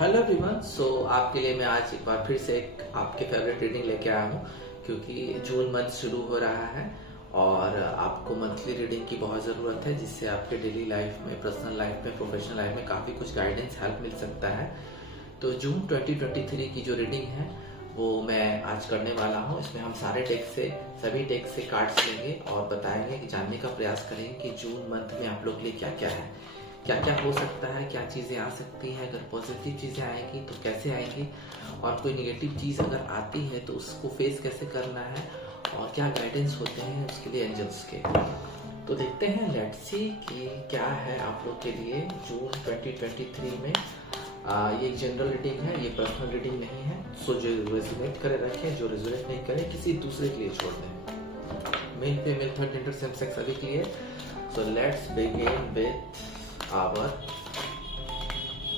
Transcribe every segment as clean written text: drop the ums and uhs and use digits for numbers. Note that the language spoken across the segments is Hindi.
Hello everyone. आपके लिए मैं आज एक बार फिर से एक आपके फेवरेट रीडिंग लेके आया हूँ, क्योंकि जून मंथ शुरू हो रहा है और आपको मंथली रीडिंग की बहुत ज़रूरत है, जिससे आपके डेली लाइफ में, पर्सनल लाइफ में, प्रोफेशनल लाइफ में काफ़ी कुछ गाइडेंस, हेल्प मिल सकता है। तो जून 2023 की जो रीडिंग है वो मैं आज करने वाला हूँ। इसमें हम सभी टेक से कार्ड्स लेंगे और बताएंगे कि जानने का प्रयास करेंगे कि जून मंथ में आप लोग के लिए क्या क्या है, क्या क्या हो सकता है, क्या चीज़ें आ सकती हैं। अगर पॉजिटिव चीज़ें आएंगी तो कैसे आएंगी, और कोई निगेटिव चीज़ अगर आती है तो उसको फेस कैसे करना है, और क्या गाइडेंस होते हैं उसके लिए एंजल्स के। तो देखते हैं, लेट्स सी कि क्या है आप लोग के लिए जून 2023 में। ये एक जनरल रीडिंग है, ये पर्सनल रीडिंग नहीं है। सो जो रेजोनेट करे रखें, जो रेजोनेट नहीं करे किसी दूसरे के लिए छोड़ दें। Male female third gender same sex सभी के लिए। So let's begin with our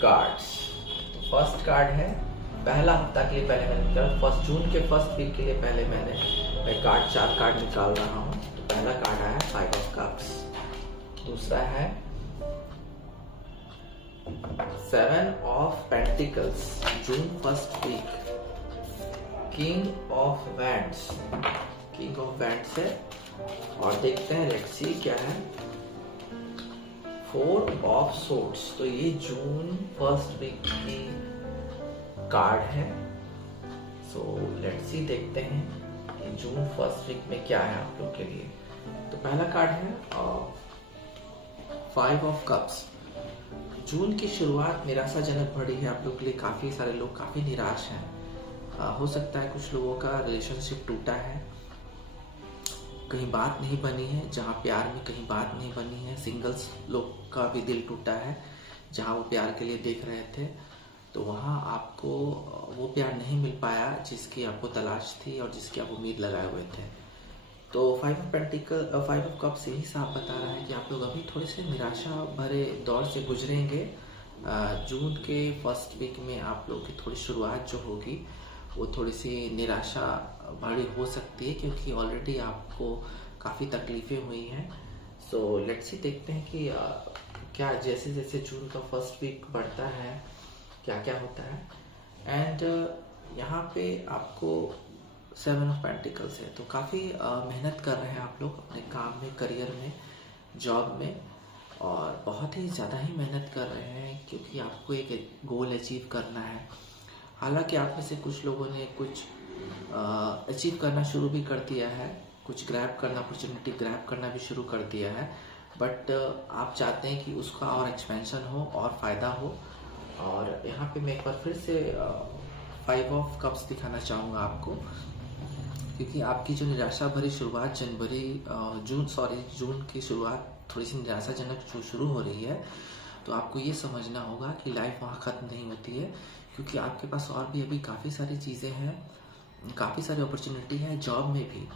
cards. First card है पहला हफ्ता के लिए। पहले मैंने फर्स्ट जून के फर्स्ट वीक के लिए मैं चार कार्ड निकाल रहा हूँ। तो पहला कार्ड आया 5 ऑफ कप्स, दूसरा है 7 of pentacles, June first week, king of wands है। और देखते हैं, लेट्स सी क्या है 4 ऑफ सोर्ड्स। तो ये जून फर्स्ट वीक की कार्ड है। सो लेट्स सी, देखते हैं कि जून फर्स्ट वीक में क्या है आप लोग के लिए। तो पहला कार्ड है 5 ऑफ कप्स। जून की शुरुआत निराशाजनक भरी है आप लोग के लिए। काफी सारे लोग काफी निराश हैं। हो सकता है कुछ लोगों का रिलेशनशिप टूटा है, कहीं बात नहीं बनी है। जहाँ प्यार में कहीं बात नहीं बनी है, सिंगल्स लोग का भी दिल टूटा है। जहाँ वो प्यार के लिए देख रहे थे तो वहाँ आपको वो प्यार नहीं मिल पाया जिसकी आपको तलाश थी और जिसकी आप उम्मीद लगाए हुए थे। तो 5 ऑफ कप्स यही साफ बता रहा है कि आप लोग अभी थोड़े से निराशा भरे दौर से गुजरेंगे। जून के फर्स्ट वीक में आप लोग की थोड़ी शुरुआत जो होगी वो थोड़ी सी निराशा भरी हो सकती है, क्योंकि ऑलरेडी आपको काफ़ी तकलीफ़ें हुई हैं। सो लेट्स सी, देखते हैं कि क्या जैसे जैसे जून का फर्स्ट वीक बढ़ता है क्या क्या होता है। एंड यहाँ पे आपको 7 ऑफ पेंटिकल्स है। तो काफ़ी मेहनत कर रहे हैं आप लोग अपने काम में, करियर में, जॉब में, और बहुत ही ज़्यादा ही मेहनत कर रहे हैं, क्योंकि आपको एक गोल अचीव करना है। हालांकि आप में से कुछ लोगों ने कुछ अचीव करना शुरू भी कर दिया है, कुछ अपॉर्चुनिटी ग्रैब करना भी शुरू कर दिया है, बट आप चाहते हैं कि उसका और एक्सपेंशन हो और फ़ायदा हो। और यहाँ पे मैं एक बार फिर से 5 ऑफ कप्स दिखाना चाहूँगा आपको, क्योंकि आपकी जो निराशा भरी शुरुआत जून की शुरुआत थोड़ी सी निराशाजनक जो शुरू हो रही है, तो आपको ये समझना होगा कि लाइफ वहाँ ख़त्म नहीं होती है, क्योंकि आपके पास और भी अभी काफ़ी सारी चीज़ें हैं, काफ़ी सारी अपॉर्चुनिटी है जॉब में भी।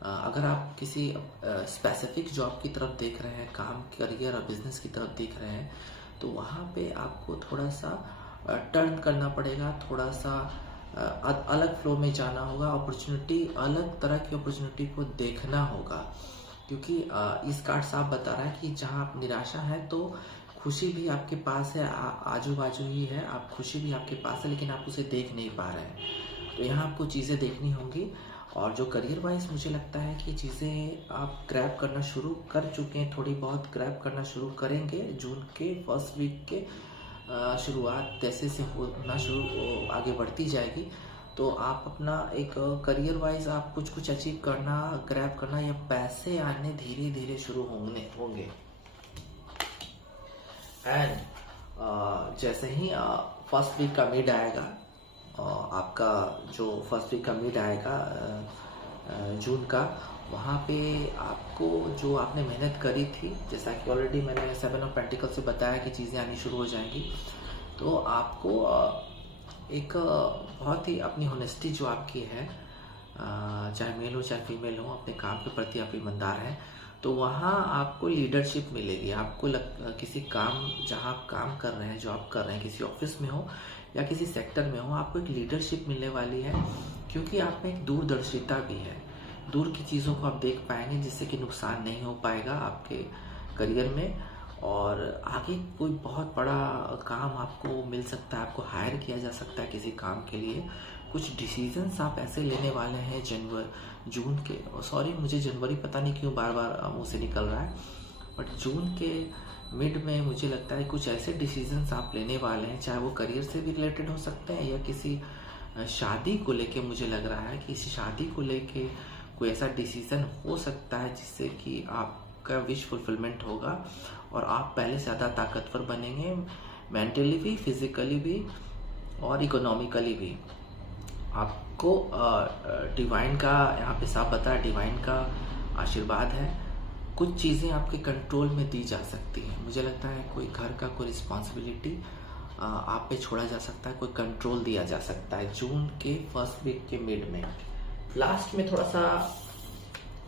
अगर आप किसी स्पेसिफिक जॉब की तरफ देख रहे हैं, काम, करियर और बिजनेस की तरफ देख रहे हैं, तो वहाँ पे आपको थोड़ा सा टर्न करना पड़ेगा, थोड़ा सा अलग फ्लो में जाना होगा। अलग तरह की अपॉर्चुनिटी को देखना होगा, क्योंकि इस कार्ड साफ बता रहा है कि जहाँ आप निराशा है तो खुशी भी आपके पास है, आजू बाजू ही है। आप खुशी भी आपके पास है, लेकिन आप उसे देख नहीं पा रहे हैं। तो यहाँ आपको चीज़ें देखनी होंगी। और जो करियर वाइज मुझे लगता है कि चीज़ें आप ग्रैब करना शुरू कर चुके हैं, थोड़ी बहुत ग्रैब करना शुरू करेंगे जून के फर्स्ट वीक के शुरुआत जैसे से होना शुरू आगे बढ़ती जाएगी। तो आप अपना एक करियर वाइज आप कुछ अचीव करना, ग्रैब करना, या पैसे आने धीरे धीरे शुरू होंगे। एंड जैसे ही फर्स्ट वीक का मिड आएगा, आपका जो फर्स्ट वीक का मिड आएगा जून का, वहाँ पे आपको जो आपने मेहनत करी थी, जैसा कि ऑलरेडी मैंने 7 ऑफ पेंटिकल से बताया कि चीज़ें आनी शुरू हो जाएंगी, तो आपको एक बहुत ही अपनी होनेस्टी जो आपकी है, चाहे मेल हो चाहे फीमेल हो, अपने काम के प्रति आप ईमानदार हैं, तो वहाँ आपको लीडरशिप मिलेगी। आपको किसी काम, जहाँ आप काम कर रहे हैं, जॉब कर रहे हैं, किसी ऑफिस में हो या किसी सेक्टर में हो, आपको एक लीडरशिप मिलने वाली है, क्योंकि आप में एक दूरदर्शिता भी है। दूर की चीज़ों को आप देख पाएंगे, जिससे कि नुकसान नहीं हो पाएगा आपके करियर में। और आगे कोई बहुत बड़ा काम आपको मिल सकता है, आपको हायर किया जा सकता है किसी काम के लिए। कुछ डिसीजंस आप ऐसे लेने वाले हैं जून के, सॉरी मुझे जनवरी पता नहीं क्यों बार बार मुंह से निकल रहा है, बट जून के मिड में मुझे लगता है कुछ ऐसे डिसीजंस आप लेने वाले हैं, चाहे वो करियर से भी रिलेटेड हो सकते हैं या किसी शादी को लेके। मुझे लग रहा है कि इस शादी को लेके कोई ऐसा डिसीजन हो सकता है जिससे कि आपका विश फुलफिलमेंट होगा और आप पहले से ज़्यादा ताकतवर बनेंगे, मेंटली भी, फिजिकली भी और इकोनॉमिकली भी। आपको डिवाइन का यहाँ पे साफ बता, डिवाइन का आशीर्वाद है। कुछ चीज़ें आपके कंट्रोल में दी जा सकती हैं। मुझे लगता है कोई घर का कोई रिस्पॉन्सिबिलिटी आप पे छोड़ा जा सकता है, कोई कंट्रोल दिया जा सकता है जून के फर्स्ट वीक के मिड में। लास्ट में थोड़ा सा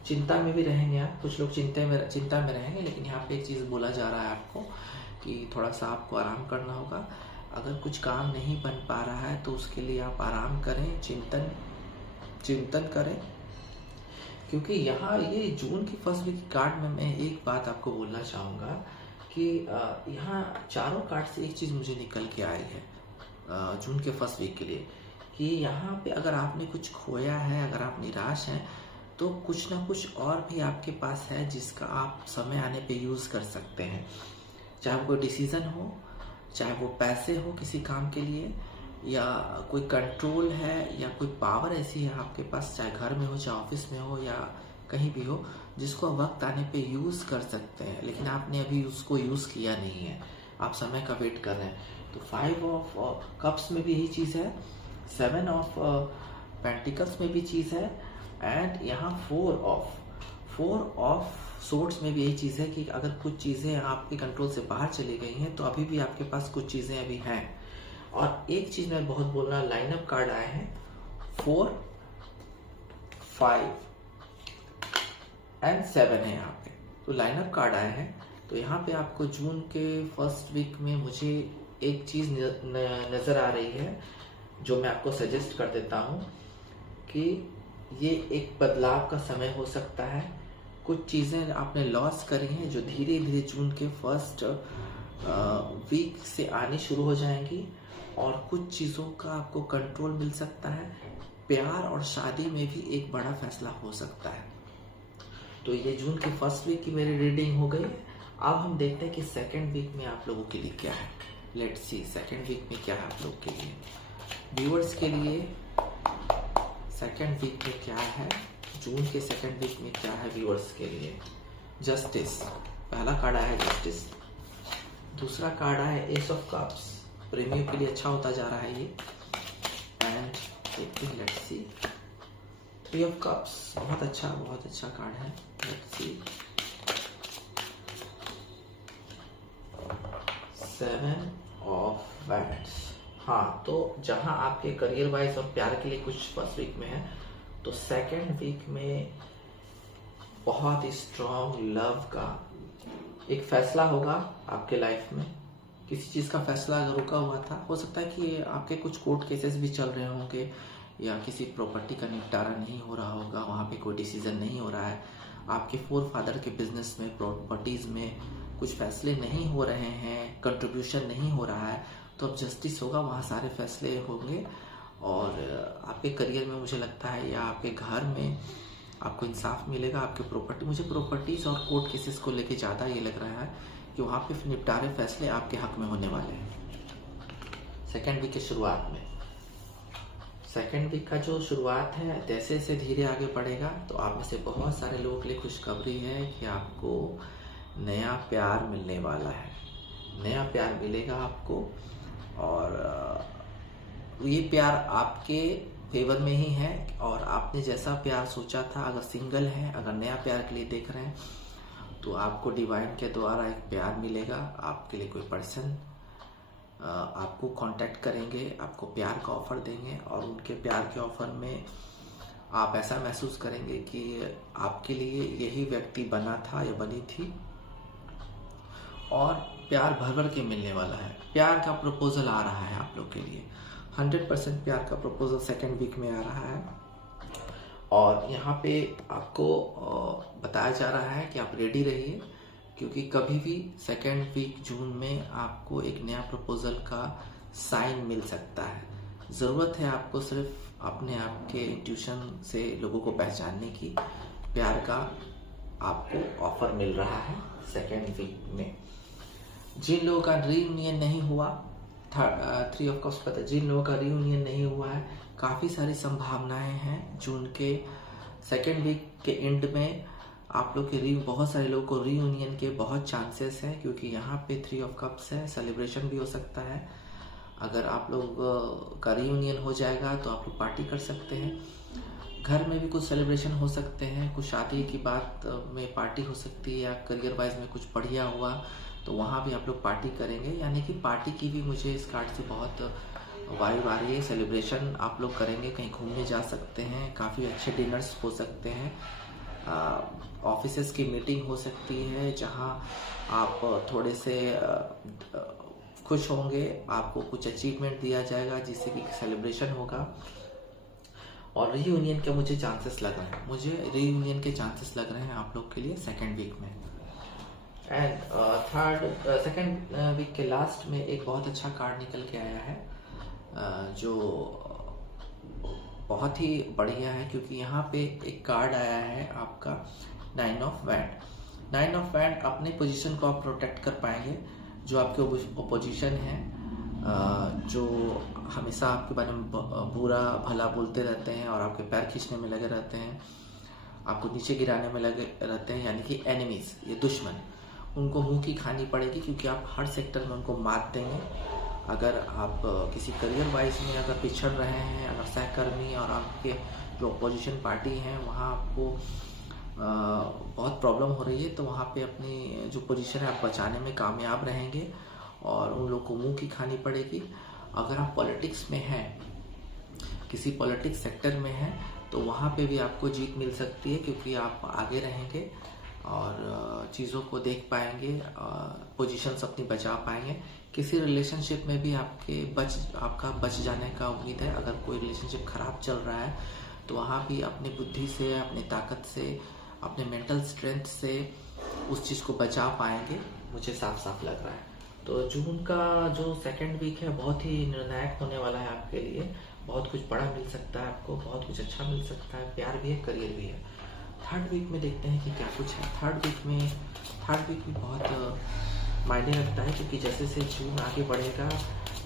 चिंता में भी रहेंगे आप, कुछ लोग चिंता में रहेंगे, लेकिन यहाँ पे एक चीज़ बोला जा रहा है आपको कि थोड़ा सा आपको आराम करना होगा। अगर कुछ काम नहीं बन पा रहा है तो उसके लिए आप आराम करें, चिंतन करें, क्योंकि यहाँ ये जून की फर्स्ट वीक कार्ड में मैं एक बात आपको बोलना चाहूँगा कि यहाँ चारों कार्ड से एक चीज़ मुझे निकल के आई है जून के फर्स्ट वीक के लिए, कि यहाँ पे अगर आपने कुछ खोया है, अगर आप निराश हैं, तो कुछ ना कुछ और भी आपके पास है जिसका आप समय आने पे यूज़ कर सकते हैं। चाहे वो कोई डिसीज़न हो, चाहे वो पैसे हो किसी काम के लिए, या कोई कंट्रोल है, या कोई पावर ऐसी है आपके पास, चाहे घर में हो, चाहे ऑफिस में हो, या कहीं भी हो, जिसको वक्त आने पे यूज़ कर सकते हैं, लेकिन आपने अभी उसको यूज़ किया नहीं है, आप समय का वेट कर रहे हैं। तो 5 ऑफ कप्स में भी यही चीज़ है, 7 ऑफ पेंटिकल्स में भी चीज़ है, एंड यहाँ 4 ऑफ सोर्ट्स में भी यही चीज़ है कि अगर कुछ चीज़ें आपके कंट्रोल से बाहर चली गई हैं तो अभी भी आपके पास कुछ चीज़ें अभी हैं। और एक चीज़ मैं बहुत बोलना, लाइनअप कार्ड आए हैं 4, 5 एंड 7 है यहाँ पे, तो लाइनअप कार्ड आए हैं। तो यहाँ पे आपको जून के फर्स्ट वीक में मुझे एक चीज़ नज़र आ रही है जो मैं आपको सजेस्ट कर देता हूँ कि ये एक बदलाव का समय हो सकता है। कुछ चीज़ें आपने लॉस करी हैं जो धीरे धीरे जून के फर्स्ट वीक से आनी शुरू हो जाएंगी, और कुछ चीज़ों का आपको कंट्रोल मिल सकता है। प्यार और शादी में भी एक बड़ा फैसला हो सकता है। तो ये जून के फर्स्ट वीक की मेरी रीडिंग हो गई। अब हम देखते हैं कि सेकेंड वीक में आप लोगों के लिए क्या है। लेट्स सी सेकेंड वीक में क्या है आप लोग के लिए, व्यूअर्स के लिए सेकेंड वीक में क्या है, जून के सेकेंड वीक में क्या है व्यूअर्स के लिए। जस्टिस, पहला कार्ड आया है जस्टिस, दूसरा कार्ड आया है एस ऑफ कप्स, प्रेमियों के लिए अच्छा होता जा रहा है ये। एंड देखते हैं, लेट्स सी, 3 ऑफ कप्स, बहुत अच्छा कार्ड है। Let's C, 7 of wands. हाँ, तो जहां आपके करियर वाइज और प्यार के लिए कुछ फर्स्ट वीक में है, तो सेकेंड वीक में बहुत ही स्ट्रॉन्ग लव का एक फैसला होगा आपके लाइफ में। किसी चीज़ का फैसला अगर रुका हुआ था, हो सकता है कि आपके कुछ कोर्ट केसेस भी चल रहे होंगे, या किसी प्रॉपर्टी का निपटारा नहीं हो रहा होगा, वहाँ पे कोई डिसीजन नहीं हो रहा है, आपके फोरफादर के बिजनेस में, प्रॉपर्टीज़ में कुछ फैसले नहीं हो रहे हैं, कंट्रीब्यूशन नहीं हो रहा है, तो अब जस्टिस होगा, वहाँ सारे फैसले होंगे। और आपके करियर में मुझे लगता है, या आपके घर में आपको इंसाफ मिलेगा। आपके मुझे प्रॉपर्टीज़ और कोर्ट केसेस को लेके ज़्यादा ये लग रहा है कि वहाँ पे निपटारे फैसले आपके हक में होने वाले हैं सेकेंड वीक की शुरुआत में। सेकेंड वीक का जो शुरुआत है, जैसे जैसे धीरे आगे बढ़ेगा, तो आप में से बहुत सारे लोगों के लिए खुशखबरी है कि आपको नया प्यार मिलने वाला है, नया प्यार मिलेगा आपको। और ये प्यार आपके फेवर में ही है, और आपने जैसा प्यार सोचा था, अगर सिंगल है, अगर नया प्यार के लिए देख रहे हैं, तो आपको डिवाइन के द्वारा एक प्यार मिलेगा। आपके लिए कोई पर्सन आपको कांटेक्ट करेंगे, आपको प्यार का ऑफर देंगे, और उनके प्यार के ऑफर में आप ऐसा महसूस करेंगे कि आपके लिए यही व्यक्ति बना था या बनी थी, और प्यार भर भर के मिलने वाला है। प्यार का प्रपोजल आ रहा है आप लोग के लिए, 100% प्यार का प्रपोजल सेकेंड वीक में आ रहा है। और यहाँ पे आपको बताया जा रहा है कि आप रेडी रहिए, क्योंकि कभी भी सेकेंड वीक जून में आपको एक नया प्रपोजल का साइन मिल सकता है। ज़रूरत है आपको सिर्फ अपने आप के इंट्यूशन से लोगों को पहचानने की। प्यार का आपको ऑफर मिल रहा है सेकेंड वीक में। जिन लोगों का रीयूनियन नहीं हुआ, 3 ऑफ कप्स पता, जिन लोगों का रीयूनियन नहीं हुआ है, काफ़ी सारी संभावनाएं हैं जून के सेकेंड वीक के एंड में आप लोग के बहुत सारे लोगों को रीयूनियन के बहुत चांसेस हैं, क्योंकि यहाँ पे 3 ऑफ कप्स है। सेलिब्रेशन भी हो सकता है। अगर आप लोग का रीयूनियन हो जाएगा तो आप लोग पार्टी कर सकते हैं। घर में भी कुछ सेलिब्रेशन हो सकते हैं, कुछ शादी की बात में पार्टी हो सकती है, या करियर वाइज में कुछ बढ़िया हुआ तो वहाँ भी आप लोग पार्टी करेंगे। यानी कि पार्टी की भी मुझे इस कार्ड से बहुत वाइब आ रही है। सेलिब्रेशन आप लोग करेंगे, कहीं घूमने जा सकते हैं, काफ़ी अच्छे डिनर्स हो सकते हैं, ऑफिसेस की मीटिंग हो सकती है जहाँ आप थोड़े से खुश होंगे, आपको कुछ अचीवमेंट दिया जाएगा जिससे कि सेलिब्रेशन होगा। और रीयूनियन के मुझे चांसेस लग रहे हैं, मुझे रीयूनियन के चांसेस लग रहे हैं आप लोग के लिए सेकेंड वीक में। एंड सेकेंड वीक के लास्ट में एक बहुत अच्छा कार्ड निकल के आया है जो बहुत ही बढ़िया है, क्योंकि यहाँ पे एक कार्ड आया है आपका 9 ऑफ वैंड। 9 ऑफ वैंड अपने पोजीशन को आप प्रोटेक्ट कर पाएंगे। जो आपके ओपोजिशन है, जो हमेशा आपके बारे में बुरा भला बोलते रहते हैं और आपके पैर खींचने में लगे रहते हैं, आपको नीचे गिराने में लगे रहते हैं, यानी कि एनिमीज, ये दुश्मन, उनको मुंह की खानी पड़ेगी, क्योंकि आप हर सेक्टर में उनको मात देंगे। अगर आप किसी करियर वाइज में अगर पिछड़ रहे हैं, अगर सहकर्मी और आपके जो अपोजिशन पार्टी हैं वहाँ आपको बहुत प्रॉब्लम हो रही है, तो वहाँ पे अपनी जो पोजीशन है आप बचाने में कामयाब रहेंगे और उन लोग को मुंह की खानी पड़ेगी। अगर आप पॉलिटिक्स में हैं, किसी पॉलिटिक्स सेक्टर में हैं, तो वहाँ पे भी आपको जीत मिल सकती है, क्योंकि आप आगे रहेंगे और चीज़ों को देख पाएंगे, पोजीशंस अपनी बचा पाएंगे। किसी रिलेशनशिप में भी आपका बच जाने का उम्मीद है। अगर कोई रिलेशनशिप खराब चल रहा है तो वहाँ भी अपनी बुद्धि से, अपनी ताकत से, अपने मेंटल स्ट्रेंथ से उस चीज़ को बचा पाएंगे, मुझे साफ साफ लग रहा है। तो जून का जो सेकेंड वीक है बहुत ही निर्णायक होने वाला है आपके लिए। बहुत कुछ बड़ा मिल सकता है आपको, बहुत कुछ अच्छा मिल सकता है, प्यार भी है, करियर भी है। थर्ड वीक में देखते हैं कि क्या कुछ है। थर्ड वीक भी बहुत मायने रखता है, क्योंकि जैसे से जून आगे बढ़ेगा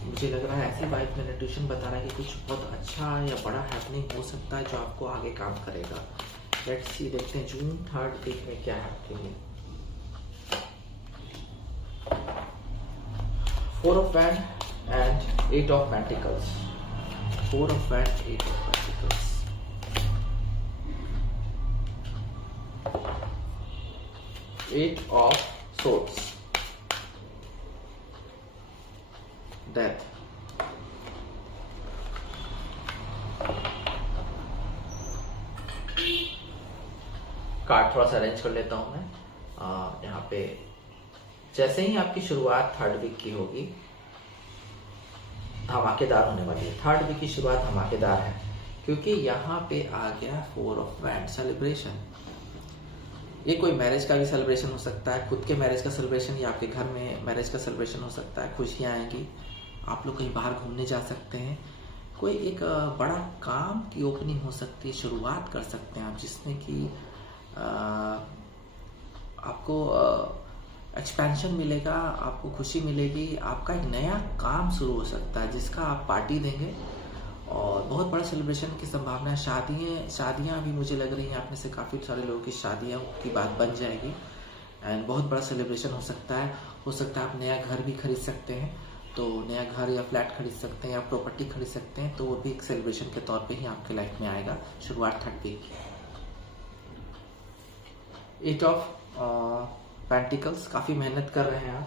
मुझे लग रहा है, ऐसी वाइब में इंट्यूशन बता रहा है कि कुछ बहुत अच्छा या बड़ा हैपनिंग हो सकता है जो आपको आगे काम करेगा। लेट्स सी, देखते हैं जून थर्ड वीक में क्या है आपके लिए। 4 of wand and 8 of pentacles. 4 of wand, 8 of pentacles. 8 of swords, death, card थोड़ा सा अरेंज कर लेता हूं मैं। यहाँ पे जैसे ही आपकी शुरुआत थर्ड वीक की होगी, धमाकेदार होने वाली है। थर्ड वीक की शुरुआत धमाकेदार है, क्योंकि यहाँ पे आ गया 4 ऑफ वैंड, सेलिब्रेशन। ये कोई मैरिज का भी सेलिब्रेशन हो सकता है, खुद के मैरिज का सेलिब्रेशन, या आपके घर में मैरिज का सेलिब्रेशन हो सकता है। खुशियाँ आएंगी, आप लोग कहीं बाहर घूमने जा सकते हैं, कोई एक बड़ा काम की ओपनिंग हो सकती है, शुरुआत कर सकते हैं आप, जिसमें कि आपको एक्सपेंशन मिलेगा, आपको खुशी मिलेगी, आपका एक नया काम शुरू हो सकता है जिसका आप पार्टी देंगे और बहुत बड़ा सेलिब्रेशन की संभावना है। शादियाँ भी मुझे लग रही हैं, आप में से काफ़ी सारे लोगों की शादियों की बात बन जाएगी एंड बहुत बड़ा सेलिब्रेशन हो सकता है। आप नया घर भी खरीद सकते हैं, तो नया घर या फ्लैट खरीद सकते हैं या प्रॉपर्टी खरीद सकते हैं, तो वो भी एक सेलिब्रेशन के तौर पे ही आपके लाइफ में आएगा। शुरुआत थर्ड वीक की। 8 ऑफ पेंटिकल्स, काफ़ी मेहनत कर रहे हैं आप।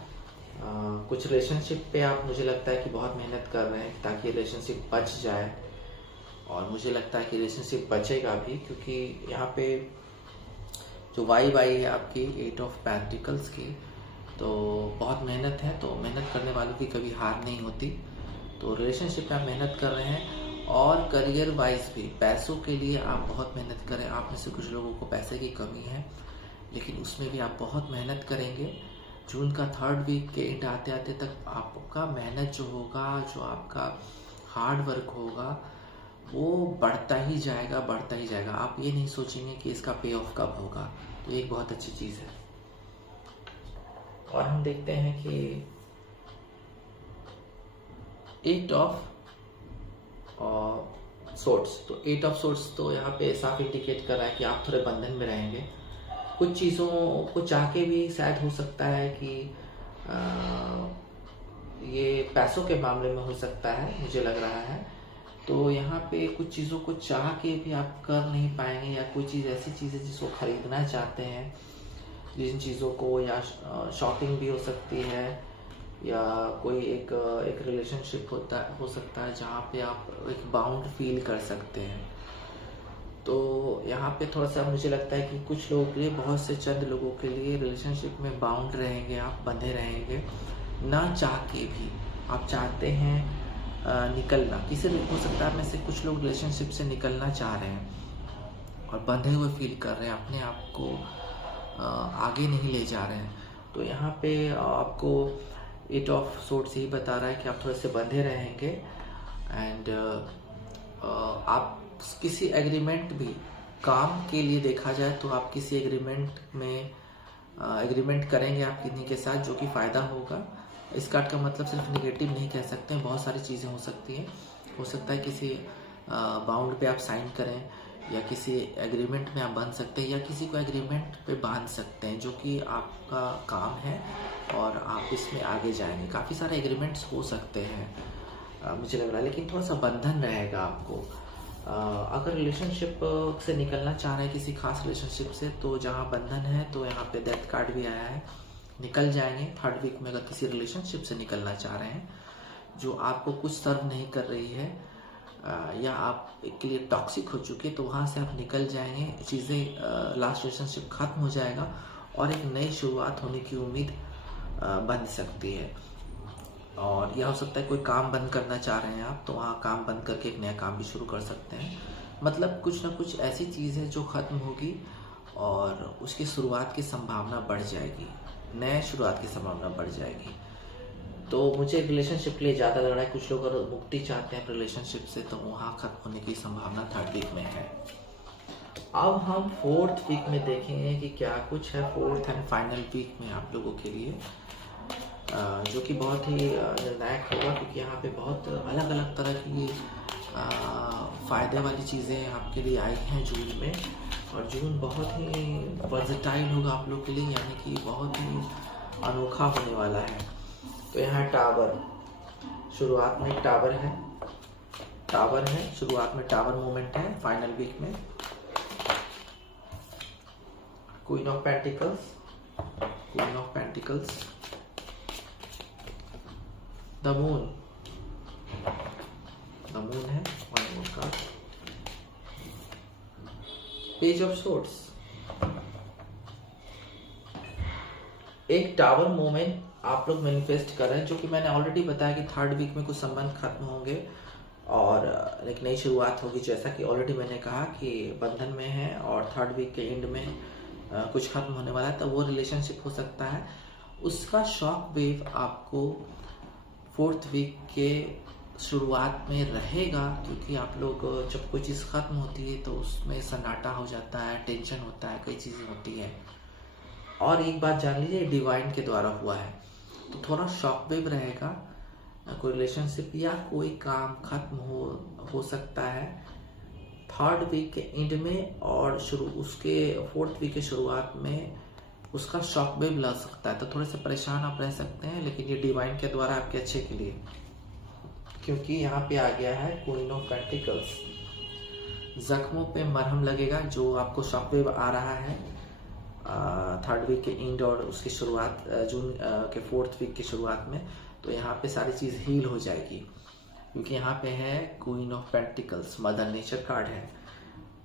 कुछ रिलेशनशिप पे आप, मुझे लगता है कि बहुत मेहनत कर रहे हैं ताकि रिलेशनशिप बच जाए, और मुझे लगता है कि रिलेशनशिप बचेगा भी, क्योंकि यहाँ पे जो वाइब आई है आपकी 8 ऑफ पेंटिकल्स की, तो बहुत मेहनत है। तो मेहनत करने वालों की कभी हार नहीं होती। तो रिलेशनशिप में आप मेहनत कर रहे हैं, और करियर वाइज भी पैसों के लिए आप बहुत मेहनत करें। आप में से कुछ लोगों को पैसे की कमी है, लेकिन उसमें भी आप बहुत मेहनत करेंगे। जून का 3rd वीक के एंड आते आते तक आपका मेहनत जो होगा, जो आपका हार्ड वर्क होगा, वो बढ़ता ही जाएगा, बढ़ता ही जाएगा। आप ये नहीं सोचेंगे कि इसका पे ऑफ कब होगा। तो एक बहुत अच्छी चीज़ है। और हम देखते हैं कि 8 ऑफ सोर्ट्स, तो 8 ऑफ सोर्ट्स तो यहाँ पे साफ इंडिकेट कर रहा है कि आप थोड़े बंधन में रहेंगे। कुछ चीज़ों को चाह के भी शायद हो सकता है कि ये पैसों के मामले में हो सकता है, मुझे लग रहा है। तो यहाँ पे कुछ चीज़ों को चाह के भी आप कर नहीं पाएंगे, या कोई चीज़ ऐसी चीज़ है जिसको खरीदना चाहते हैं, जिन चीज़ों को, या शॉपिंग भी हो सकती है, या कोई एक रिलेशनशिप हो सकता है जहाँ पे आप एक बाउंड फील कर सकते हैं। तो यहाँ पे थोड़ा सा मुझे लगता है कि कुछ लोगों के लिए, बहुत से चंद लोगों के लिए रिलेशनशिप में बाउंड रहेंगे, आप बंधे रहेंगे ना चाह के भी। आप चाहते हैं निकलना, किसी हो सकता है में से कुछ लोग रिलेशनशिप से निकलना चाह रहे हैं और बंधे हुए फील कर रहे हैं, अपने आप को आगे नहीं ले जा रहे हैं। तो यहाँ पे आपको 8 ऑफ सोर्ट्स यही बता रहा है कि आप थोड़े से बंधे रहेंगे। एंड आप किसी एग्रीमेंट भी, काम के लिए देखा जाए तो आप किसी एग्रीमेंट में एग्रीमेंट करेंगे आप किन्हीं के साथ, जो कि फ़ायदा होगा। इस कार्ड का मतलब सिर्फ निगेटिव नहीं कह सकते हैं, बहुत सारी चीज़ें हो सकती हैं। हो सकता है किसी बाउंड पे आप साइन करें, या किसी एग्रीमेंट में आप बांध सकते हैं, या किसी को एग्रीमेंट पे बांध सकते हैं जो कि आपका काम है और आप इसमें आगे जाएंगे। काफ़ी सारे एग्रीमेंट्स हो सकते हैं मुझे लग रहा है, लेकिन थोड़ा सा बंधन रहेगा आपको। अगर रिलेशनशिप से निकलना चाह रहे हैं, किसी खास रिलेशनशिप से, तो जहाँ बंधन है तो यहाँ पे डेथ कार्ड भी आया है। निकल जाएंगे 3rd वीक में। अगर किसी रिलेशनशिप से निकलना चाह रहे हैं जो आपको कुछ सर्व नहीं कर रही है, या आप के लिए टॉक्सिक हो चुके, तो वहाँ से आप निकल जाएंगे। चीज़ें, लास्ट रिलेशनशिप ख़त्म हो जाएगा और एक नई शुरुआत होने की उम्मीद बन सकती है। और यह हो सकता है कोई काम बंद करना चाह रहे हैं आप, तो वहाँ काम बंद करके एक नया काम भी शुरू कर सकते हैं। मतलब कुछ ना कुछ ऐसी चीज़ है जो ख़त्म होगी और उसकी शुरुआत की संभावना बढ़ जाएगी, नए शुरुआत की संभावना बढ़ जाएगी। तो मुझे रिलेशनशिप के लिए ज़्यादा लग रहा है, कुछ लोग अगर मुक्ति चाहते हैं रिलेशनशिप से, तो वहाँ खत्म होने की संभावना 3rd वीक में है। अब हम 4th वीक में देखेंगे कि क्या कुछ है 4th एंड फाइनल वीक में आप लोगों के लिए, जो कि बहुत ही निर्णायक होगा, क्योंकि यहाँ पे बहुत अलग अलग तरह की फ़ायदे वाली चीज़ें आपके लिए आई हैं जून में। और जून बहुत ही वर्सेटाइल होगा आप लोग के लिए, यानी कि बहुत ही अनोखा होने वाला है। तो यहाँ टावर, शुरुआत में टावर है, शुरुआत में टावर मोमेंट है। फाइनल वीक में queen of pentacles, the moon है, one more card, page of swords. एक टावर मोमेंट आप लोग मैनिफेस्ट कर रहे हैं, जो कि मैंने ऑलरेडी बताया कि 3rd वीक में कुछ संबंध खत्म होंगे और एक नई शुरुआत होगी। जैसा कि ऑलरेडी मैंने कहा कि बंधन में है और 3rd वीक के एंड में कुछ खत्म होने वाला है, तो वो रिलेशनशिप हो सकता है। उसका शॉक वेव आपको 4th वीक के शुरुआत में रहेगा, क्योंकि आप लोग जब कोई चीज़ खत्म होती है तो उसमें सन्नाटा हो जाता है, टेंशन होता है, कई चीज़ें होती हैं। और एक बात जान लीजिए, डिवाइन के द्वारा हुआ है, तो थोड़ा शॉक वेव रहेगा। कोई रिलेशनशिप या कोई काम खत्म हो सकता है 3rd वीक के एंड में, और उसके 4th वीक के शुरुआत में उसका शॉक वेव लग सकता है। तो थोड़े से परेशान आप रह सकते हैं, लेकिन ये डिवाइन के द्वारा आपके अच्छे के लिए, क्योंकि यहाँ पे आ गया है क्वीन ऑफ पेंटिकल्स। जख्मों पे मरहम लगेगा, जो आपको शॉक वेव आ रहा है 3rd वीक के एंड और उसकी शुरुआत जून के 4th वीक की शुरुआत में। तो यहाँ पे सारी चीज़ हील हो जाएगी, क्योंकि यहाँ पे है queen of pentacles, mother nature card है।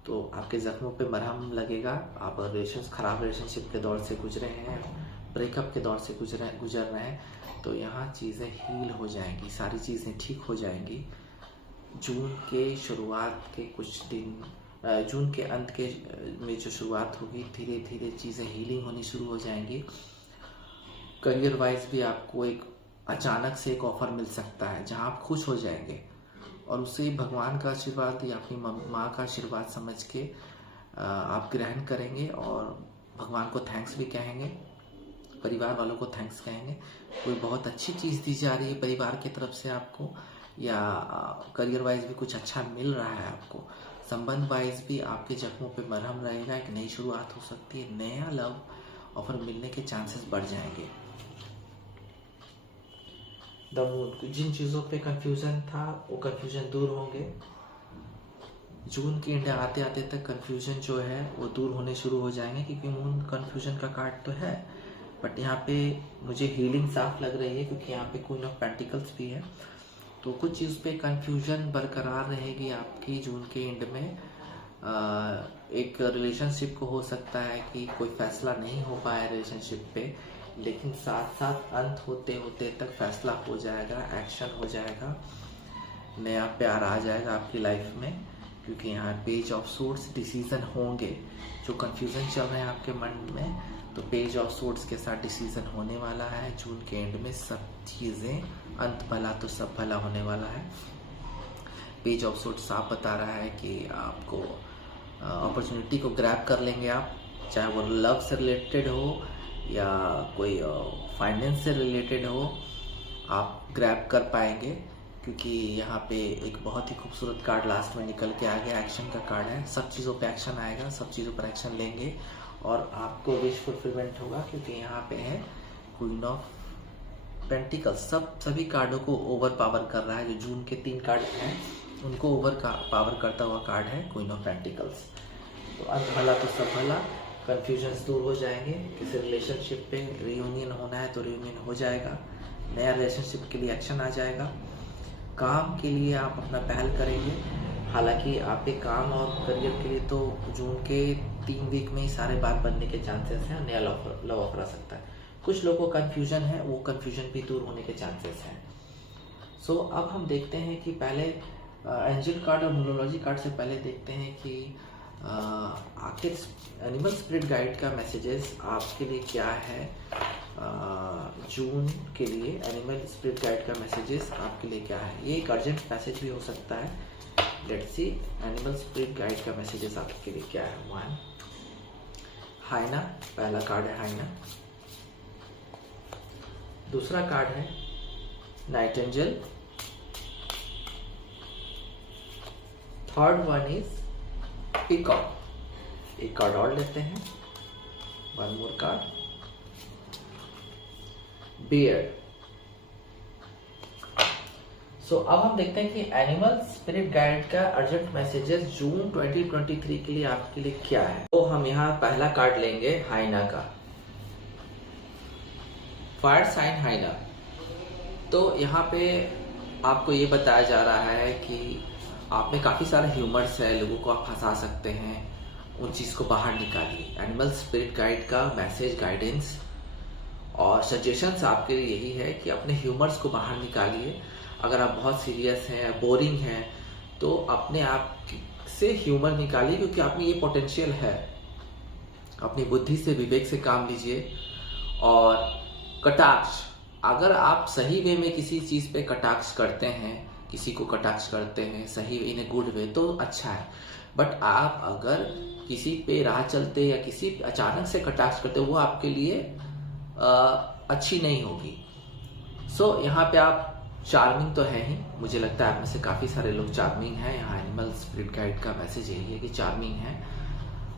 तो आपके जख्मों पे मरहम लगेगा। आप खराब रिलेशनशिप के दौर से गुजरे हैं, ब्रेकअप के दौर से गुजर रहे हैं, तो यहाँ चीज़ें हील हो जाएंगी, सारी चीज़ें ठीक हो जाएंगी। जून के शुरुआत के कुछ दिन जून के अंत के में जो शुरुआत होगी, धीरे धीरे चीज़ें हीलिंग होनी शुरू हो जाएंगी। करियर वाइज भी आपको एक अचानक से एक ऑफर मिल सकता है जहां आप खुश हो जाएंगे और उसे भगवान का आशीर्वाद या अपनी माँ का आशीर्वाद समझ के आप ग्रहण करेंगे और भगवान को थैंक्स भी कहेंगे, परिवार वालों को थैंक्स कहेंगे। कोई बहुत अच्छी चीज़ दी जा रही है परिवार की तरफ से आपको, या करियर वाइज भी कुछ अच्छा मिल रहा है आपको। संबंध वाइज भी आपके जख्मों पे मरहम रहेगा, एक नई शुरुआत हो सकती है, नया लव ऑफर मिलने के चांसेस बढ़ जाएंगे। द मून, जिन चीज़ों पे कंफ्यूजन था वो कंफ्यूजन दूर होंगे। जून के एंड आते आते तक कंफ्यूजन जो है वो दूर होने शुरू हो जाएंगे, क्योंकि मून कंफ्यूजन का कार्ड तो है, बट यहाँ पे मुझे हीलिंग साफ लग रही है क्योंकि यहाँ पे क्वीन ऑफ पेंटिकल्स भी है। तो कुछ चीज़ पे कंफ्यूजन बरकरार रहेगी आपकी जून के एंड में। एक रिलेशनशिप को हो सकता है कि कोई फैसला नहीं हो पाया रिलेशनशिप पे, लेकिन साथ साथ अंत होते होते तक फैसला हो जाएगा, एक्शन हो जाएगा, नया प्यार आ जाएगा आपकी लाइफ में, क्योंकि यहाँ पेज ऑफ सोर्ड्स डिसीजन होंगे। जो कंफ्यूजन चल रहे हैं आपके मन में, तो पेज ऑफ सोर्ड्स के साथ डिसीजन होने वाला है जून के एंड में। सब चीज़ें अंत भला तो सब भला होने वाला है। पेज ऑफ सोर्ड्स साफ बता रहा है कि आपको अपॉर्चुनिटी को ग्रैब कर लेंगे आप, चाहे वो लव से रिलेटेड हो या कोई फाइनेंस से रिलेटेड हो, आप ग्रैब कर पाएंगे, क्योंकि यहाँ पे एक बहुत ही खूबसूरत कार्ड लास्ट में निकल के आ गया। एक्शन का कार्ड है, सब चीज़ों पे एक्शन आएगा, सब चीज़ों पर एक्शन लेंगे और आपको विश फुलफिलमेंट होगा, क्योंकि यहाँ पे है क्वीन ऑफ पेंटिकल्स। सभी कार्डों को ओवर पावर कर रहा है। जो जून के 3 कार्ड हैं उनको ओवर पावर करता हुआ कार्ड है क्वीन ऑफ पेंटिकल्स। तो अंत भला तो सब भला, कन्फ्यूजन्स दूर हो जाएंगे। किसी रिलेशनशिप पे रियूनियन होना है तो रियूनियन हो जाएगा, नया रिलेशनशिप के लिए एक्शन आ जाएगा। काम के लिए आप अपना पहल करेंगे, हालांकि आपके काम और करियर के लिए तो जून के 3 वीक में ही सारे बात बनने के चांसेस हैं, नया लव ऑफर आ सकता है। कुछ लोगों को कन्फ्यूजन है, वो कन्फ्यूजन भी दूर होने के चांसेस हैं। सो अब हम देखते हैं कि पहले एंजल कार्ड और न्यूमरोलॉजी कार्ड से पहले देखते हैं कि आखिर एनिमल स्पिरिट गाइड का मैसेजेस आपके लिए क्या है। जून के लिए एनिमल स्पिरिट गाइड का मैसेजेस आपके लिए क्या है। ये एक अर्जेंट मैसेज भी हो सकता है। Let's C animal spirit guide का मैसेजेस आपके लिए क्या है। 1 हाइना, पहला कार्ड है हाइना। दूसरा कार्ड है night angel. Third one is peacock. एक कार्ड और लेते हैं, 1 मोर कार्ड, बियर्ड। सो अब हम देखते हैं कि एनिमल स्पिरिट गाइड का अर्जेंट मैसेजेस जून 2023 के लिए आपके लिए क्या है। तो हम यहाँ पहला कार्ड लेंगे हाइना का, फायर साइन हाइना। तो यहाँ पे आपको ये बताया जा रहा है कि आप में काफ़ी सारा ह्यूमर्स है, लोगों को आप हंसा सकते हैं, उन चीज़ को बाहर निकालिए। एनिमल स्पिरिट गाइड का मैसेज, गाइडेंस और सजेशंस आपके लिए यही है कि अपने ह्यूमर्स को बाहर निकालिए। अगर आप बहुत सीरियस हैं, बोरिंग हैं, तो अपने आप से ह्यूमर निकालिए, क्योंकि आप में ये पोटेंशियल है। अपनी बुद्धि से, विवेक से काम लीजिए। और कटाक्ष, अगर आप सही वे में किसी चीज़ पे कटाक्ष करते हैं, किसी को कटाक्ष करते हैं सही इन ए गुड वे, तो अच्छा है। बट आप अगर किसी पे राह चलते या किसी अचानक से कटाक्ष करते, वो आपके लिए अच्छी नहीं होगी। सो यहाँ पे आप चार्मिंग तो है ही, मुझे लगता है आप में से काफ़ी सारे लोग चार्मिंग हैं। यहाँ एनिमल स्पिरिट गाइड का मैसेज यही है कि चार्मिंग है।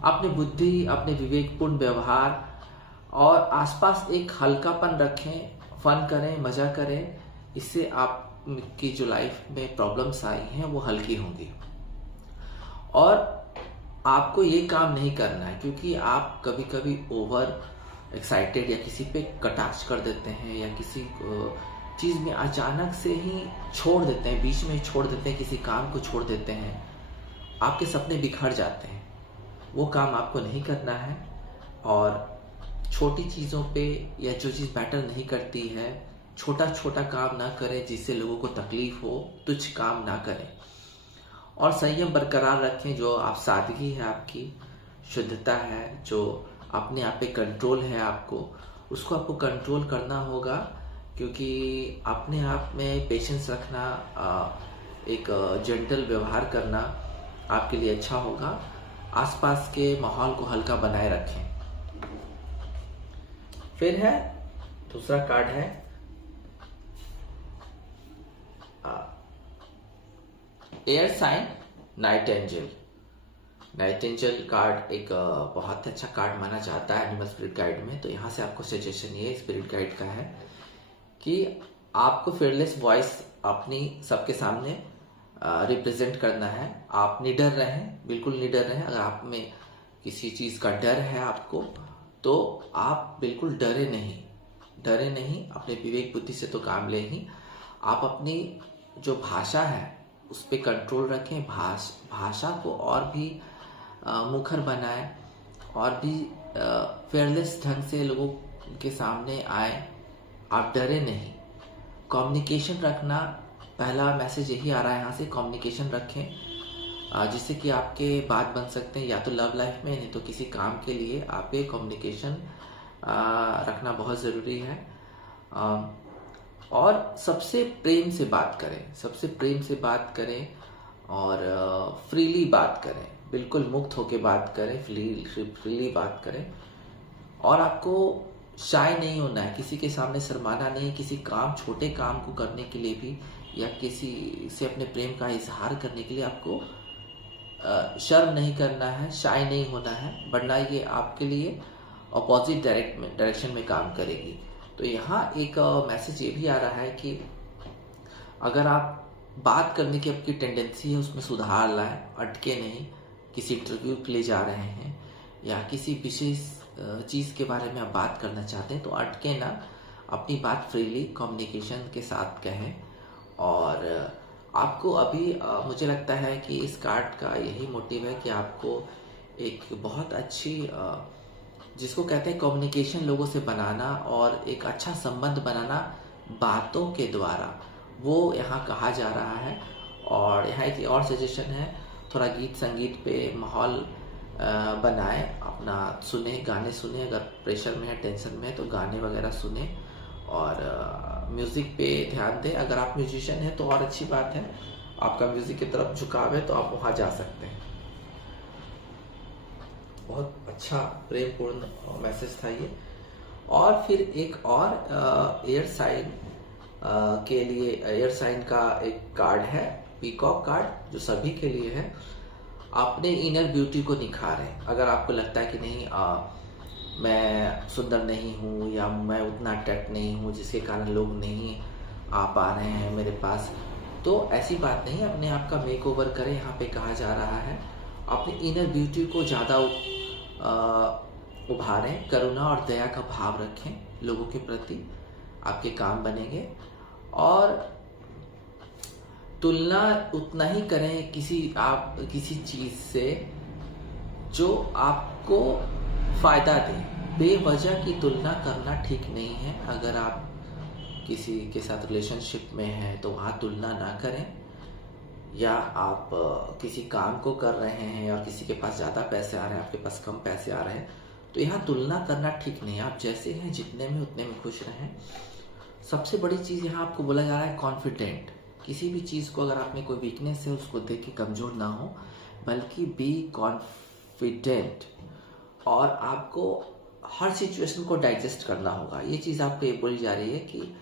अपनी बुद्धि, अपने विवेकपूर्ण व्यवहार और आसपास एक हल्कापन रखें, फन करें, मजा करें। इससे आपकी जो लाइफ में प्रॉब्लम्स आई हैं वो हल्की होंगी। और आपको ये काम नहीं करना है, क्योंकि आप कभी कभी ओवर एक्साइटेड या किसी पे कटाक्ष कर देते हैं या किसी चीज़ में अचानक से ही छोड़ देते हैं, बीच में ही छोड़ देते हैं, किसी काम को छोड़ देते हैं, आपके सपने बिखर जाते हैं। वो काम आपको नहीं करना है। और छोटी चीज़ों पे या जो चीज़ मैटर नहीं करती है, छोटा छोटा काम ना करें जिससे लोगों को तकलीफ हो, तुच्छ काम ना करें। और संयम बरकरार रखें। जो आप सादगी है, आपकी शुद्धता है, जो अपने आप पे कंट्रोल है आपको, उसको आपको कंट्रोल करना होगा, क्योंकि अपने आप में पेशेंस रखना, एक जेंटल व्यवहार करना आपके लिए अच्छा होगा। आसपास के माहौल को हल्का बनाए रखें। फिर है दूसरा कार्ड है air sign night angel. Night angel card एक बहुत अच्छा कार्ड माना जाता है एनिमल स्पिरिट गाइड में। तो यहाँ से आपको सजेशन ये स्पिरिट गाइड का है कि आपको फियरलेस वॉइस अपनी सबके सामने रिप्रेजेंट करना है। आप निडर रहें, बिल्कुल निडर रहें। अगर आप में किसी चीज़ का डर है आपको, तो आप बिल्कुल डरे नहीं, अपने विवेक बुद्धि से तो काम ले ही। आप अपनी जो भाषा है उस पर कंट्रोल रखें। भाषा को और भी मुखर बनाएं, और भी फेयरलेस ढंग से लोगों के सामने आए। आप डरे नहीं। कम्युनिकेशन रखना, पहला मैसेज यही आ रहा है यहाँ से, कम्युनिकेशन रखें, जिससे कि आपके बात बन सकते हैं, या तो लव लाइफ में, नहीं तो किसी काम के लिए आपके कम्युनिकेशन रखना बहुत ज़रूरी है। और सबसे प्रेम से बात करें, और फ्रीली बात करें, बिल्कुल मुक्त होके बात करें, फ्रीली बात करें। और आपको शाय नहीं होना है, किसी के सामने शर्माना नहीं है। किसी छोटे काम को करने के लिए भी, या किसी से अपने प्रेम का इजहार करने के लिए आपको शर्म नहीं करना है, शाय नहीं होना है, वरना ये आपके लिए अपोजिट डायरेक्शन में काम करेगी। तो यहाँ एक मैसेज ये भी आ रहा है कि अगर आप बात करने की आपकी टेंडेंसी है, उसमें सुधार लाएं, अटके नहीं। किसी इंटरव्यू के लिए जा रहे हैं या किसी विशेष चीज़ के बारे में आप बात करना चाहते हैं, तो अटके ना, अपनी बात फ्रीली कम्युनिकेशन के साथ कहें। और आपको अभी मुझे लगता है कि इस कार्ड का यही मोटिव है कि आपको एक बहुत अच्छी जिसको कहते हैं कम्युनिकेशन लोगों से बनाना, और एक अच्छा संबंध बनाना बातों के द्वारा, वो यहाँ कहा जा रहा है। और यहाँ एक और सजेशन है, थोड़ा गीत संगीत पे माहौल बनाए, अपना सुने, गाने सुने। अगर प्रेशर में है, टेंशन में है, तो गाने वगैरह सुने, और म्यूज़िक पे ध्यान दें। अगर आप म्यूजिशियन हैं तो और अच्छी बात है, आपका म्यूज़िक की तरफ झुकाव है, तो आप वहाँ जा सकते हैं। बहुत अच्छा प्रेमपूर्ण मैसेज था ये। और फिर एक और एयर साइन के लिए, एयर साइन का एक कार्ड है पीकॉक कार्ड, जो सभी के लिए है। अपने इनर ब्यूटी को निखारें। अगर आपको लगता है कि नहीं, मैं सुंदर नहीं हूँ, या मैं उतना अट्रैक्ट नहीं हूँ जिसके कारण लोग नहीं आ पा रहे हैं मेरे पास, तो ऐसी बात नहीं। अपने आप का मेक ओवर करें, यहाँ पे कहा जा रहा है। अपनी इनर ब्यूटी को ज़्यादा उभारें, करुणा और दया का भाव रखें लोगों के प्रति, आपके काम बनेंगे। और तुलना उतना ही करें किसी चीज़ से जो आपको फ़ायदा दे। बेवजह की तुलना करना ठीक नहीं है। अगर आप किसी के साथ रिलेशनशिप में हैं तो वहाँ तुलना ना करें, या आप किसी काम को कर रहे हैं और किसी के पास ज़्यादा पैसे आ रहे हैं, आपके पास कम पैसे आ रहे हैं, तो यहाँ तुलना करना ठीक नहीं है। आप जैसे हैं, जितने में उतने में खुश रहें। सबसे बड़ी चीज़ यहाँ आपको बोला जा रहा है कॉन्फिडेंट। किसी भी चीज़ को, अगर आप में कोई वीकनेस है, उसको देख के कमज़ोर ना हो, बल्कि बी कॉन्फिडेंट। और आपको हर सिचुएशन को डाइजेस्ट करना होगा। ये चीज़ आपको ये बोली जा रही है कि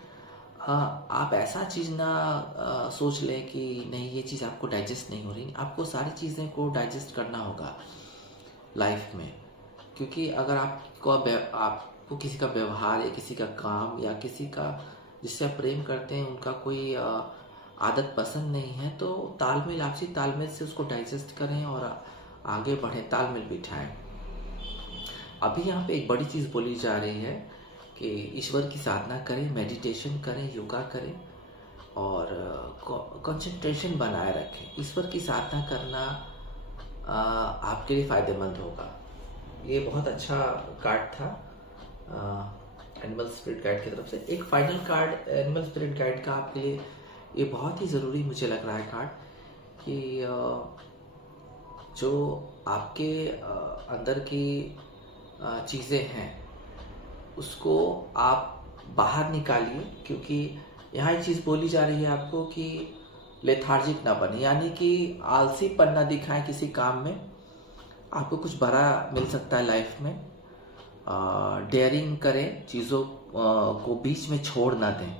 आप ऐसा चीज़ ना सोच लें कि नहीं, ये चीज़ आपको डाइजेस्ट नहीं हो रही। आपको सारी चीज़ें को डाइजेस्ट करना होगा लाइफ में, क्योंकि अगर आपको किसी का व्यवहार, या किसी का काम, या किसी का जिससे आप प्रेम करते हैं, उनका कोई आदत पसंद नहीं है, तो तालमेल, आपसी तालमेल से उसको डाइजेस्ट करें और आगे बढ़ें, तालमेल बिठाएं। अभी यहाँ पे एक बड़ी चीज़ बोली जा रही है कि ईश्वर की साधना करें, मेडिटेशन करें, योगा करें, और कंसंट्रेशन बनाए रखें। ईश्वर की साधना करना आपके लिए फ़ायदेमंद होगा। ये बहुत अच्छा कार्ड था एनिमल स्पिरिट गाइड की तरफ से। एक final card animal spirit guide का आपके लिए, ये बहुत ही ज़रूरी मुझे लग रहा है कार्ड, कि जो आपके अंदर की चीज़ें हैं उसको आप बाहर निकालिए, क्योंकि यहाँ एक चीज़ बोली जा रही है आपको कि लेथार्जिक ना बने, यानी कि आलसीपन ना दिखाएं किसी काम में। आपको कुछ बड़ा मिल सकता है लाइफ में, डेयरिंग करें, चीज़ों को बीच में छोड़ ना दें,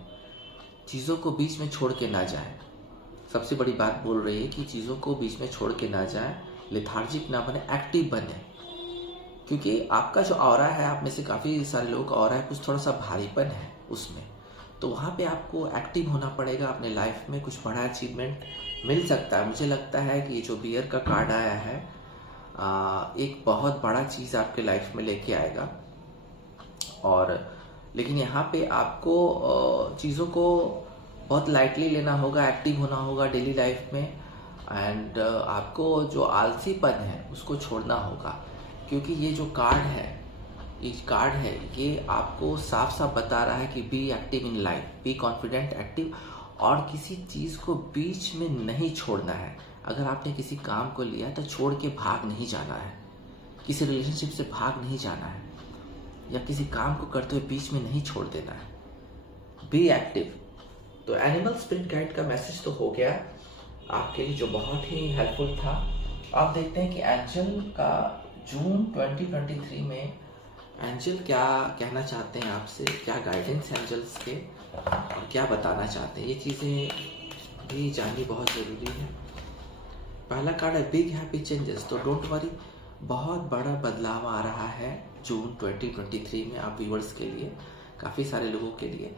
चीज़ों को बीच में छोड़ के ना जाएं। सबसे बड़ी बात बोल रही है कि चीज़ों को बीच में छोड़ के ना जाएं, लेथार्जिक ना बने, एक्टिव बने। क्योंकि आपका जो ऑरा है, आप में से काफ़ी सारे लोगों का ऑरा है, कुछ थोड़ा सा भारीपन है उसमें, तो वहाँ पे आपको एक्टिव होना पड़ेगा। अपने लाइफ में कुछ बड़ा अचीवमेंट मिल सकता है। मुझे लगता है कि ये जो बियर का कार्ड आया है एक बहुत बड़ा चीज़ आपके लाइफ में लेके आएगा। और लेकिन यहाँ पे आपको चीज़ों को बहुत लाइटली लेना होगा, एक्टिव होना होगा डेली लाइफ में, एंड आपको जो आलसीपन है उसको छोड़ना होगा। क्योंकि ये जो कार्ड है ये आपको साफ साफ बता रहा है कि be active in life, be confident, active, और किसी चीज़ को बीच में नहीं छोड़ना है। अगर आपने किसी काम को लिया तो छोड़ के भाग नहीं जाना है, किसी रिलेशनशिप से भाग नहीं जाना है, या किसी काम को करते हुए बीच में नहीं छोड़ देना है। Be active. तो एनिमल स्पिरिट गाइड का मैसेज तो हो गया आपके लिए, जो बहुत ही हेल्पफुल था। आप देखते हैं कि एंजल का जून 2023 में एंजल क्या कहना चाहते हैं आपसे, क्या गाइडेंस है एंजल्स के और क्या बताना चाहते हैं, ये चीज़ें भी जाननी बहुत ज़रूरी है। पहला कार्ड है बिग हैप्पी चेंजेस। तो डोंट वरी, बहुत बड़ा बदलाव आ रहा है जून 2023 में आप व्यूअर्स के लिए, काफ़ी सारे लोगों के लिए।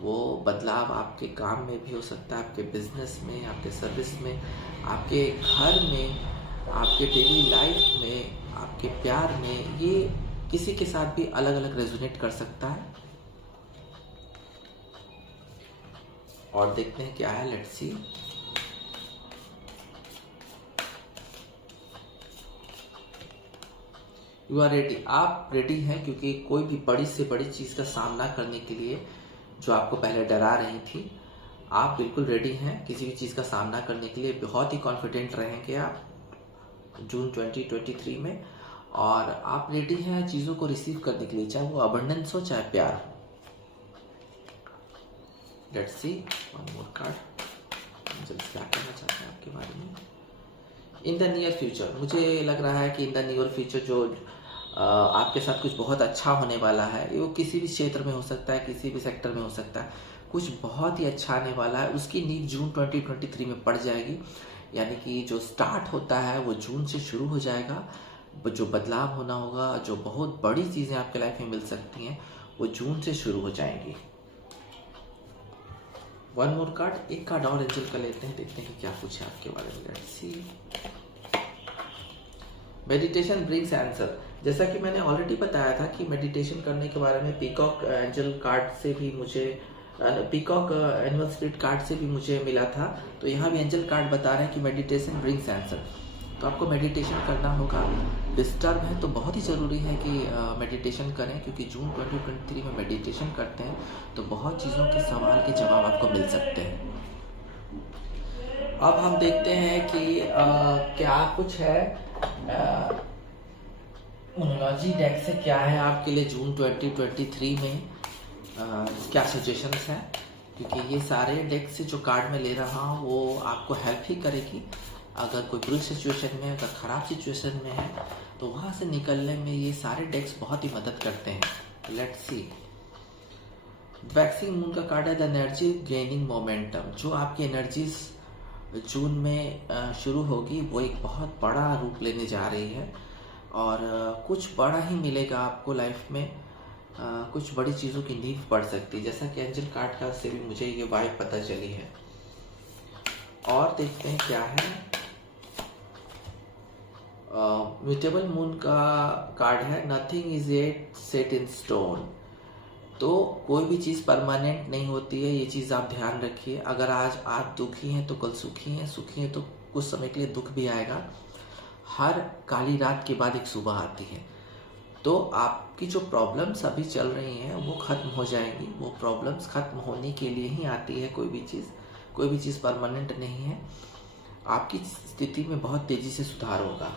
वो बदलाव आपके काम में भी हो सकता है, आपके बिजनेस में, आपके सर्विस में, आपके घर में, आपके डेली लाइफ में, आपके प्यार में, ये किसी के साथ भी अलग अलग रेजोनेट कर सकता है। और देखते हैं क्या है, let's see. You are ready. आप रेडी हैं, क्योंकि कोई भी बड़ी से बड़ी चीज़ का सामना करने के लिए जो आपको पहले डरा रही थी, आप बिल्कुल रेडी हैं किसी भी चीज़ का सामना करने के लिए। बहुत ही कॉन्फिडेंट रहेंगे आप जून 2023 में, और आप रेडी हैं चीज़ों को रिसीव करने के लिए, चाहे वो अबंडेंस हो चाहे प्यार हो। Let's see one more card, क्या कहना चाहते हैं आपके बारे में। इन द नियर फ्यूचर, मुझे लग रहा है कि इन द नियर फ्यूचर जो आपके साथ कुछ बहुत अच्छा होने वाला है, वो किसी भी क्षेत्र में हो सकता है, किसी भी सेक्टर में हो सकता है, कुछ बहुत ही अच्छा आने वाला है, उसकी नींव जून 2023 में पड़ जाएगी। यानी कि जो स्टार्ट होता है वो जून से शुरू हो जाएगा। जो बदलाव होना होगा, जो बहुत बड़ी चीज़ें आपके लाइफ में मिल सकती हैं, वो जून से शुरू हो जाएंगी। वन मोर कार्ड, एक कार्ड और एंजल का लेते हैं, देखते हैं क्या कुछ है आपके बारे में। Let's see. Meditation brings answer. जैसा कि मैंने ऑलरेडी बताया था कि मेडिटेशन करने के बारे में पीकॉक एंजल कार्ड से भी मुझे, पीकॉक एनिमल स्पिरिट कार्ड से भी मुझे मिला था। तो यहाँ भी एंजल कार्ड बता रहे हैं कि मेडिटेशन ब्रिंग्स आंसर। तो आपको मेडिटेशन करना होगा। डिस्टर्ब है तो बहुत ही ज़रूरी है कि मेडिटेशन करें, क्योंकि जून 2023 में मेडिटेशन करते हैं तो बहुत चीज़ों के सवाल के जवाब आपको मिल सकते हैं। अब हम देखते हैं कि क्या कुछ है न्यूमरोलॉजी डेक से, क्या है आपके लिए जून 2023 में, क्या सजेशंस हैं। क्योंकि ये सारे डेक से जो कार्ड मैं ले रहा हूँ वो आपको हेल्प ही करेगी। अगर कोई बुरी सिचुएशन में, अगर ख़राब सिचुएशन में है, तो वहाँ से निकलने में ये सारे डेक्स बहुत ही मदद करते हैं। Let's see. वैक्सिंग मून का कार्ड है द एनर्जी गेनिंग मोमेंटम। जो आपकी एनर्जीज जून में शुरू होगी वो एक बहुत बड़ा रूप लेने जा रही है, और कुछ बड़ा ही मिलेगा आपको लाइफ में। कुछ बड़ी चीज़ों की नींव पड़ सकती है, जैसा कि एंजल कार्ड का से भी मुझे ये वाइब पता चली है। और देखते हैं क्या है। म्यूटेबल मून का कार्ड है nothing is yet set in stone. तो कोई भी चीज़ परमानेंट नहीं होती है, ये चीज़ आप ध्यान रखिए। अगर आज आप दुखी हैं तो कल सुखी हैं, सुखी हैं तो कुछ समय के लिए दुख भी आएगा। हर काली रात के बाद एक सुबह आती है। तो आपकी जो प्रॉब्लम्स अभी चल रही हैं वो ख़त्म हो जाएंगी। वो प्रॉब्लम्स ख़त्म होने के लिए ही आती है कोई भी चीज़ परमानेंट नहीं है। आपकी स्थिति में बहुत तेजी से सुधार होगा।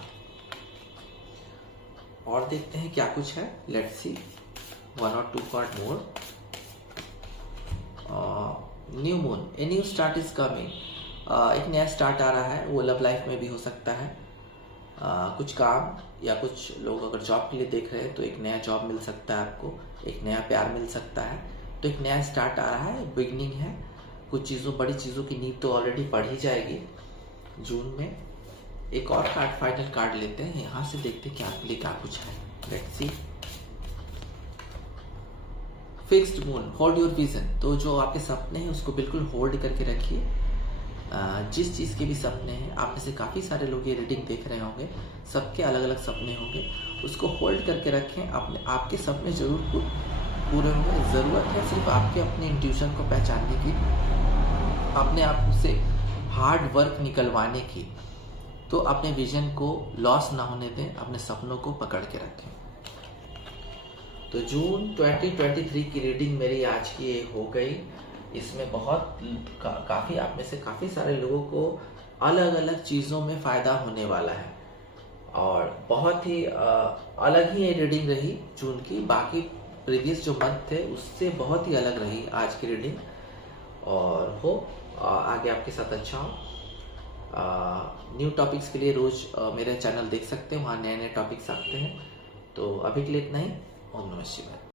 और देखते हैं क्या कुछ है। Let's C 1 or 2 card more. New moon, a new start is coming. एक नया स्टार्ट आ रहा है, वो लव लाइफ में भी हो सकता है। कुछ काम या कुछ लोग अगर जॉब के लिए देख रहे हैं तो एक नया जॉब मिल सकता है आपको, एक नया प्यार मिल सकता है। तो एक नया स्टार्ट आ रहा है, बिगनिंग है। कुछ चीज़ों, बड़ी चीज़ों की नींव तो ऑलरेडी पड़ ही जाएगी जून में। एक और कार्ड, फाइनल कार्ड लेते हैं, यहाँ से देखते हैं क्या आपके लिए क्या कुछ है। Let's C fixed moon, hold your vision. तो जो आपके सपने हैं उसको बिल्कुल होल्ड करके रखिए। जिस चीज़ के भी सपने हैं, आप में से काफ़ी सारे लोग ये रीडिंग देख रहे होंगे, सबके अलग अलग सपने होंगे, उसको होल्ड करके रखें। आपके सपने ज़रूर पूरे होंगे। ज़रूरत है सिर्फ आपके अपने इंट्यूशन को पहचानने की, अपने आप से हार्ड वर्क निकलवाने की। तो अपने विजन को लॉस ना होने दें, अपने सपनों को पकड़ के रखें। तो जून 2023 की रीडिंग मेरी आज की ये हो गई। इसमें बहुत काफ़ी आप में से काफ़ी सारे लोगों को अलग अलग चीज़ों में फ़ायदा होने वाला है और बहुत ही अलग ही ये रीडिंग रही जून की। बाकी प्रीवियस जो मंथ थे उससे बहुत ही अलग रही आज की रीडिंग। और आगे आपके साथ अच्छा हो। न्यू टॉपिक्स के लिए रोज़ मेरे चैनल देख सकते हैं, वहाँ नए नए टॉपिक्स आते हैं। तो अभी के लिए इतना ही। ओम नमः शिवाय।